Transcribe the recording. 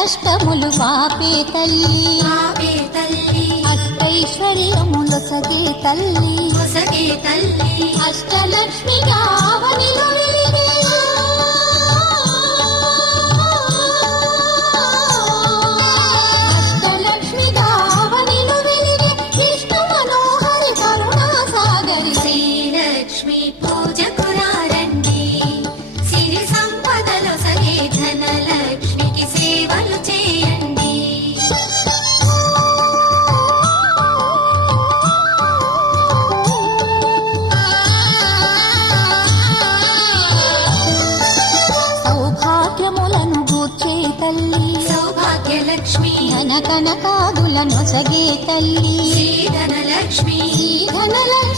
కష్టములు పాపే తల్లి అష్టైశ్వర్యములొసగే తల్లి అష్టలక్ష్మిగా అవనిలో వెలిగే అష్టలక్ష్మిగా అవనిలో వెలిగే విష్ణు మనోహరి కరుణా సాగరి శ్రీలక్ష్మి పూజకు రండి సిరి సంపదలొసగే ధనలక్ష్మికి సేవలు చేయండి. సౌభాగ్యములను గూర్చే తల్లి సౌభాగ్యలక్ష్మి ధన కనకాదులను సగే తల్లి శ్రీ ధనలక్ష్మి ధనలక్ష్మి